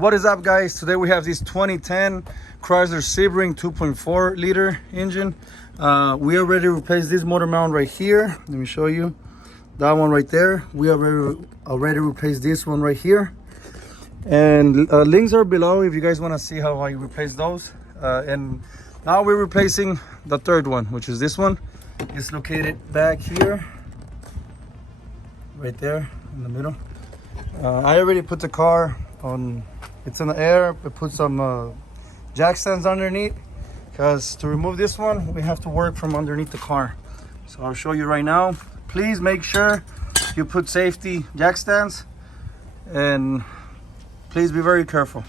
What is up, guys? Today we have this 2010 Chrysler Sebring 2.4 liter engine. We already replaced this motor mount right here. Let me show you that one right there. We already replaced this one right here, and links are below if you guys want to see how I replaced those. And now we're replacing the third one, which is this one. It's located back here, right there in the middle. I already put the car on, it's in the air. We put some jack stands underneath, because to remove this one we have to work from underneath the car. So I'll show you right now. Please make sure you put safety jack stands, and please be very careful.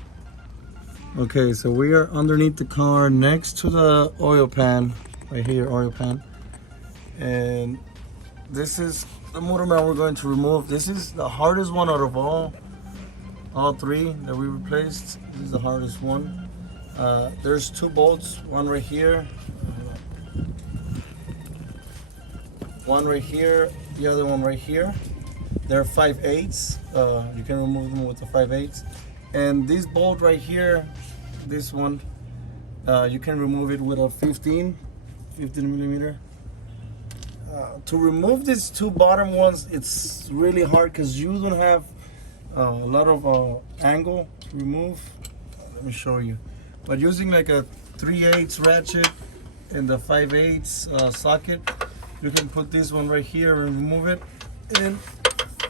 Okay, so we are underneath the car next to the oil pan, right here, oil pan. And this is the motor mount we're going to remove. This is the hardest one out of all three that we replaced. This is the hardest one. There's two bolts, one right here, one right here, the other one right here. They're 5/8. You can remove them with the 5/8. And this bolt right here, this one, you can remove it with a 15 millimeter. To remove these two bottom ones, it's really hard because you don't have a lot of angle to remove. Let me show you. But using like a 3/8 ratchet and the 5/8 socket, you can put this one right here and remove it. And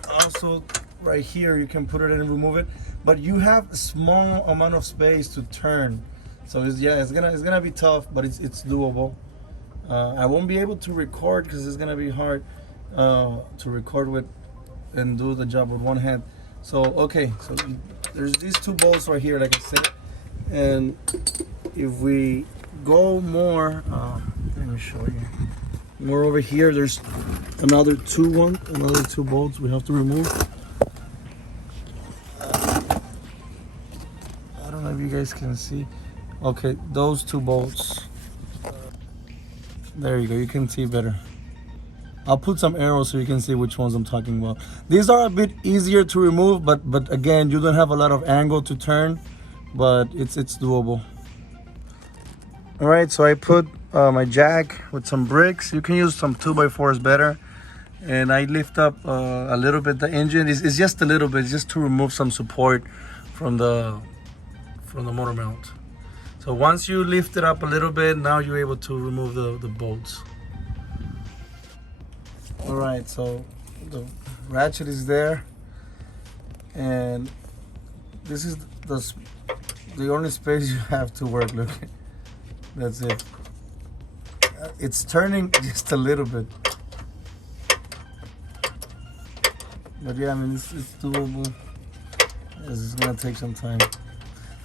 also right here, you can put it in and remove it. But you have a small amount of space to turn. So it's gonna be tough, but it's doable. I won't be able to record because it's gonna be hard to record with and do the job with one hand. So okay, so there's these two bolts right here, like I said, and if we go more, let me show you more over here. There's another two bolts we have to remove. I don't know if you guys can see. Okay, those two bolts. There you go, you can see better. I'll put some arrows so you can see which ones I'm talking about. These are a bit easier to remove, but again, you don't have a lot of angle to turn, but it's doable. All right, so I put my jack with some bricks. You can use some 2x4s better. And I lift up a little bit the engine. It's just a little bit, just to remove some support from the motor mount. So once you lift it up a little bit, now you're able to remove the bolts. All right, so the ratchet is there, and this is the only space you have to work. Look, that's it. It's turning just a little bit, but yeah, I mean it's doable. It's gonna take some time,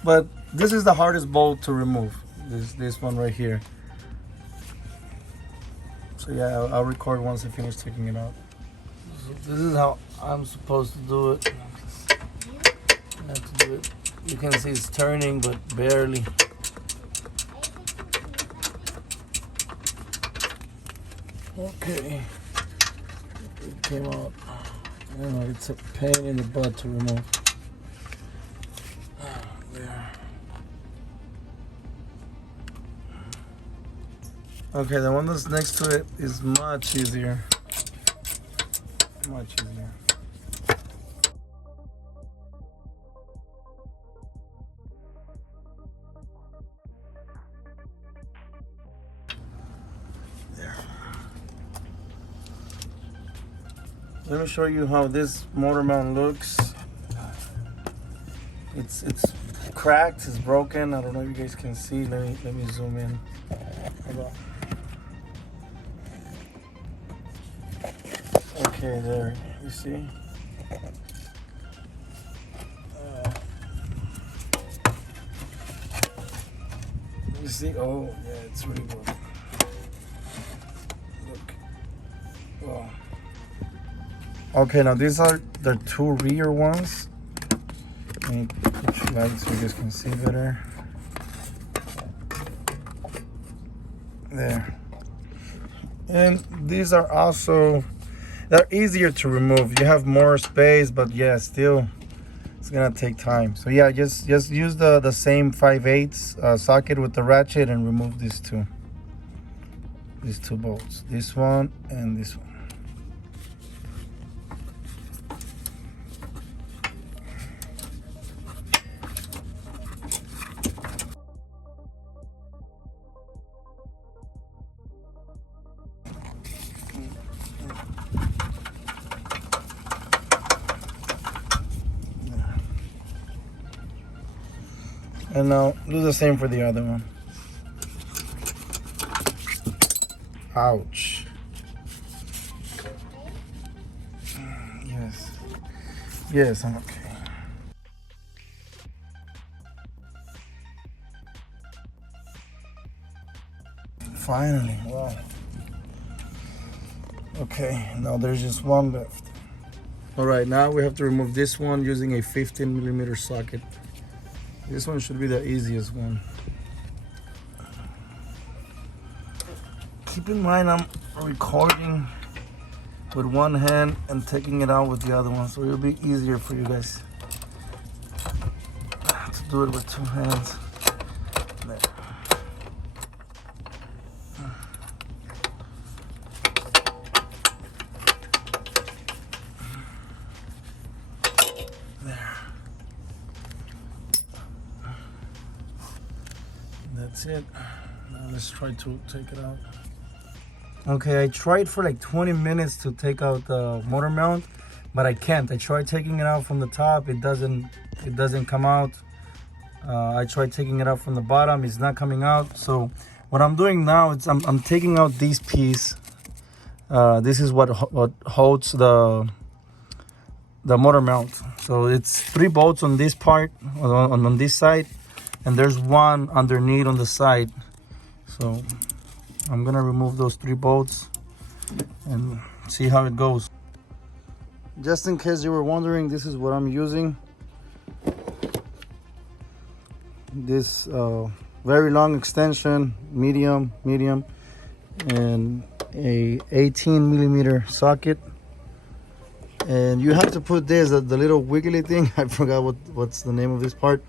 but this is the hardest bolt to remove. This one right here. So yeah, I'll record once I finish taking it out. So this is how I'm supposed to do it. I have to do it. You can see it's turning, but barely. Okay, it came out. I don't know, it's a pain in the butt to remove. There. Okay, the one that's next to it is much easier. Much easier. There. Let me show you how this motor mount looks. It's cracked, it's broken. I don't know if you guys can see. Let me zoom in. Hold on. Okay, there, you see? You see? Oh, yeah, it's really good. Look. Wow. Okay, now these are the two rear ones. Let me put you light so you guys can see better. There. And these are also, they're easier to remove. You have more space, but yeah, still It's gonna take time. So yeah, just use the same 5/8 socket with the ratchet and remove these two bolts. This one and this one. And now do the same for the other one. Ouch. Yes. Yes, I'm okay. Finally, wow. Okay, now there's just one left. All right, now we have to remove this one using a 15mm socket. This one should be the easiest one. Keep in mind I'm recording with one hand and taking it out with the other one, so it'll be easier for you guys to do it with two hands. There. That's it. Now let's try to take it out. Okay, I tried for like 20 minutes to take out the motor mount, but I can't. I tried taking it out from the top. It doesn't come out. I tried taking it out from the bottom. It's not coming out. So what I'm doing now is I'm taking out this piece. This is what holds the motor mount. So it's 3 bolts on this part, on this side, and there's one underneath on the side. So I'm gonna remove those 3 bolts and see how it goes. Just in case you were wondering, this is what I'm using. This very long extension, medium, and a 18mm socket. And you have to put this, the little wiggly thing. I forgot what's the name of this part.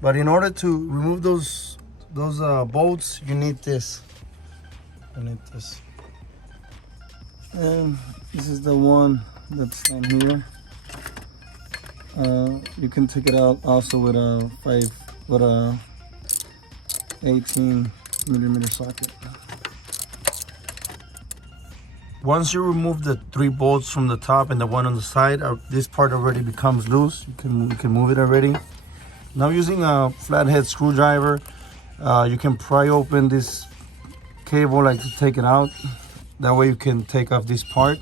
But in order to remove those bolts, you need this. And this is the one that's down here. You can take it out also with a 18mm socket. Once you remove the 3 bolts from the top and the one on the side, this part already becomes loose. You can move it already. Now using a flathead screwdriver, you can pry open this cable like to take it out. That way you can take off this part.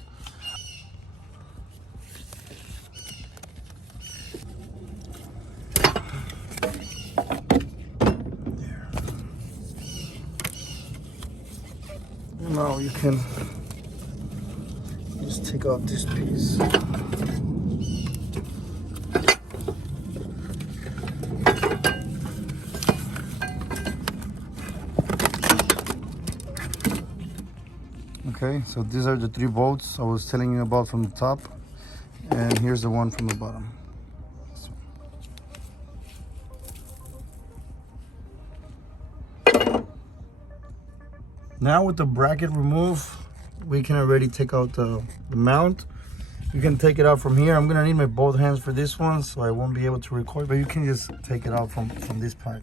There. And now you can just take off this piece. Okay, so these are the 3 bolts I was telling you about from the top, and here's the one from the bottom. Now with the bracket removed, we can already take out the mount. You can take it out from here. I'm gonna need my both hands for this one, so I won't be able to record, but you can just take it out from this part.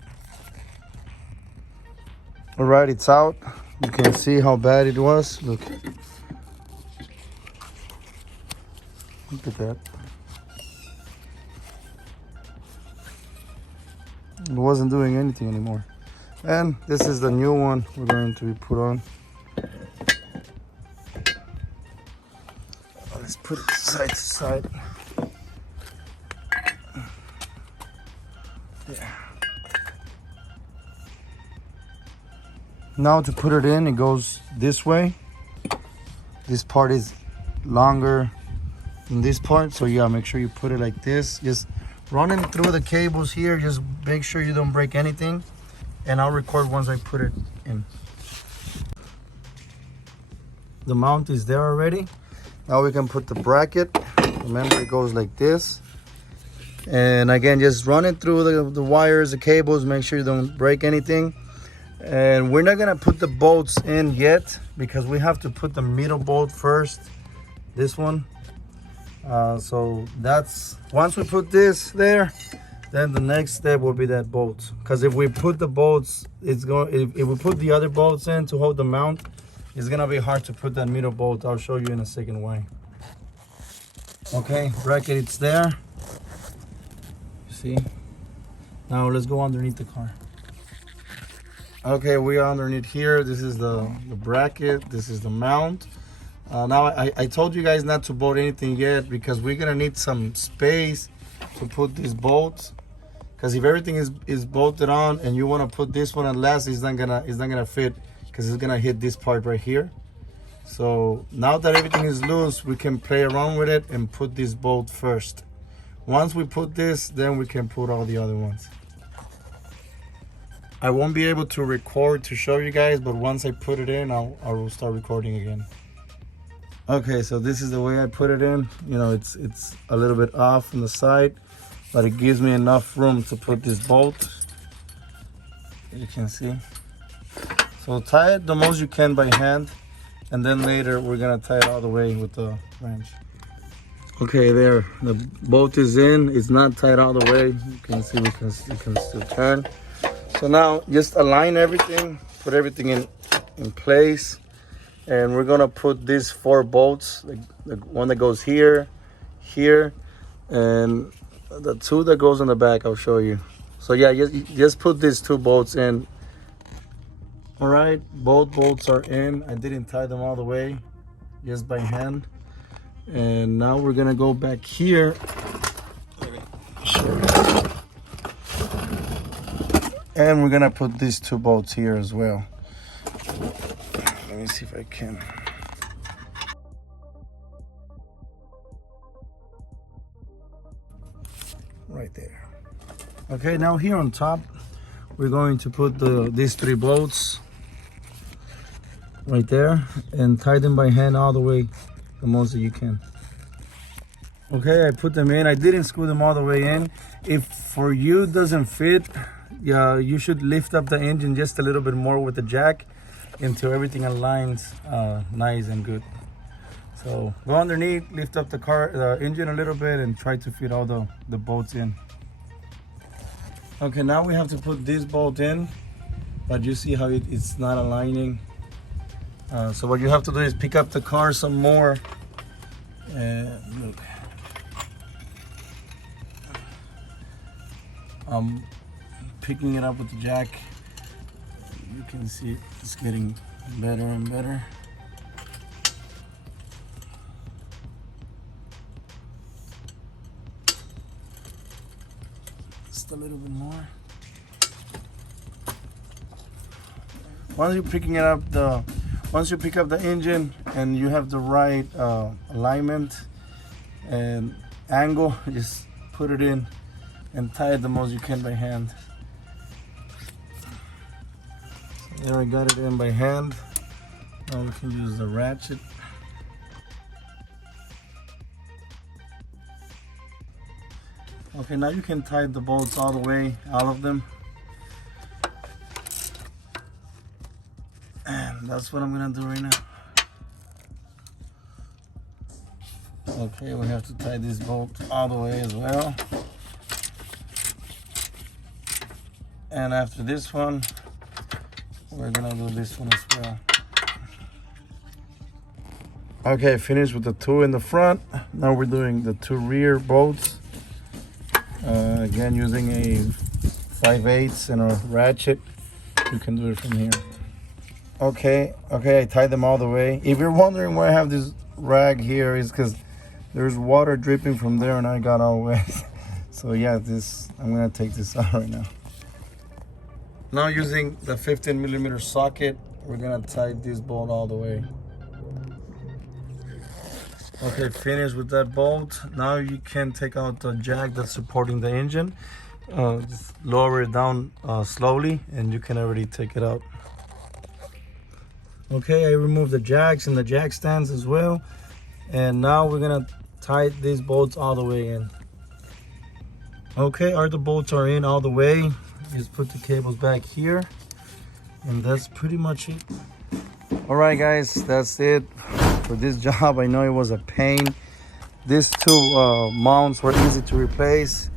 All right, it's out. You can see how bad it was. Look at that. It wasn't doing anything anymore. And this is the new one we're going to be put on. Let's put it side to side. There. Now to put it in, it goes this way. This part is longer than this part, so yeah, make sure you put it like this. Just running through the cables here, just make sure you don't break anything, and I'll record once I put it in. The mount is there already. Now we can put the bracket. Remember, it goes like this. And again, just run it through the wires, the cables, make sure you don't break anything. And we're not gonna put the bolts in yet because we have to put the middle bolt first, this one. So that's, once we put this there, then the next step will be that bolt. Because if we put the bolts, if we put the other bolts in to hold the mount, it's gonna be hard to put that middle bolt. I'll show you in a second why. Okay, bracket, it's there. See? Now let's go underneath the car. Okay, we are underneath here. This is the bracket. This is the mount. Now I told you guys not to bolt anything yet because we're gonna need some space to put these bolts. Because if everything is bolted on and you want to put this one at last, it's not gonna fit because it's gonna hit this part right here. So now that everything is loose, we can play around with it and put this bolt first. Once we put this, then we can put all the other ones. I won't be able to record to show you guys, but once I put it in, I will start recording again. Okay, so this is the way I put it in. You know, it's a little bit off on the side, but it gives me enough room to put this bolt. You can see. So tie it the most you can by hand, and then later we're gonna tie it all the way with the wrench. Okay, there, the bolt is in. It's not tied all the way. You can see you can still turn. So now just align everything, put everything in place, and we're gonna put these 4 bolts, the one that goes here, here, and the 2 that goes in the back. I'll show you. So yeah, just put these 2 bolts in. All right, both bolts are in. I didn't tie them all the way, just by hand. And now we're gonna go back here. And we're gonna put these 2 bolts here as well. Let me see if I can. Right there. Okay, now here on top, we're going to put these 3 bolts right there and tie them by hand all the way, the most that you can. Okay, I put them in. I didn't screw them all the way in. If for you it doesn't fit, yeah, you should lift up the engine just a little bit more with the jack until everything aligns nice and good. So go underneath, lift up the engine a little bit, and try to fit all the bolts in. Okay, now we have to put this bolt in, but you see how it's not aligning. So what you have to do is pick up the car some more, and look. I'm picking it up with the jack. You can see it's getting better and better. Just a little bit more. Once you pick up the engine and you have the right alignment and angle, just put it in and tie it the most you can by hand. So there, I got it in by hand. Now we can use the ratchet. Okay, now you can tie the bolts all the way, all of them. And that's what I'm gonna do right now. Okay, we have to tie this bolt all the way as well. And after this one, we're gonna do this one as well. Okay, finished with the 2 in the front. Now we're doing the 2 rear bolts. Again, using a 5/8 and a ratchet. You can do it from here. Okay, I tied them all the way. If you're wondering why I have this rag here, is because there's water dripping from there and I got all wet. So yeah, I'm gonna take this out right now. Now using the 15mm socket, we're gonna tie this bolt all the way. Okay, finished with that bolt. Now you can take out the jack that's supporting the engine. Just lower it down slowly and you can already take it out. Okay, I removed the jacks and the jack stands as well. And now we're gonna tie these bolts all the way in. Okay, our the bolts are in all the way. Just put the cables back here, and that's pretty much it. All right, guys, that's it for this job. I know it was a pain. These two mounts were easy to replace.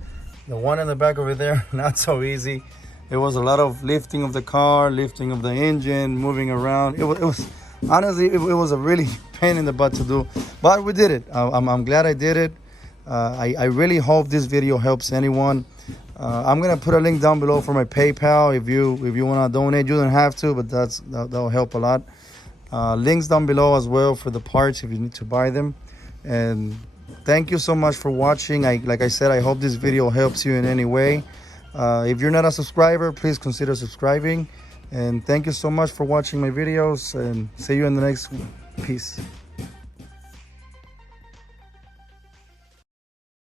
The one in the back over there, not so easy. It was a lot of lifting of the car, lifting of the engine, moving around. It was honestly, it was a really pain in the butt to do, but we did it. I'm glad I did it. I really hope this video helps anyone. I'm gonna put a link down below for my PayPal if you wanna donate. You don't have to, but that'll help a lot. Links down below as well for the parts if you need to buy them. And thank you so much for watching. Like I said, I hope this video helps you in any way. If you're not a subscriber, please consider subscribing. And thank you so much for watching my videos, and see you in the next one. Peace.